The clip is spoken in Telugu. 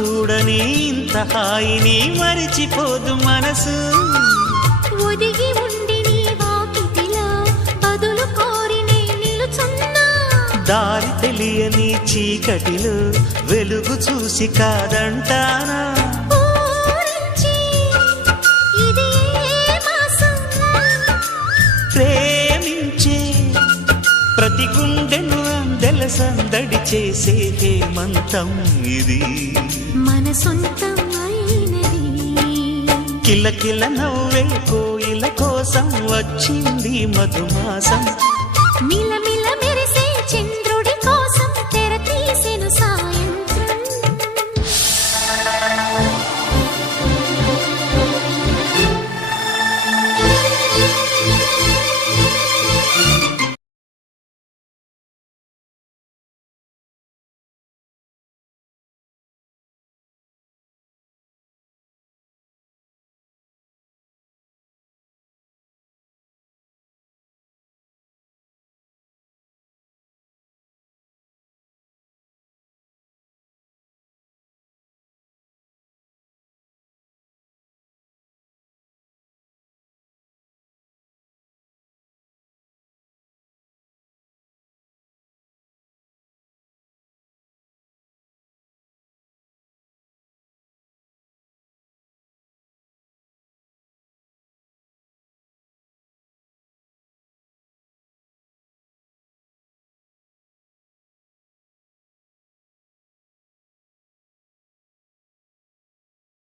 చూడని ఇంత హాయిని మరిచిపోదు మనసు. ఒదిగి ఉండి నీ వాకిటిలో బదులు కోరి నే నిలుచున్నా. దారి తెలియని చీకటిలో వెలుగు చూసి కాదంటానా. ప్రేమించే ప్రతి గుండెను అందెల సందడి చేసే హేమంతం ఇది. మన సొంతం అయినది. కిలకిల నవ్వే కోయిల కోసం వచ్చింది మధుమాసం.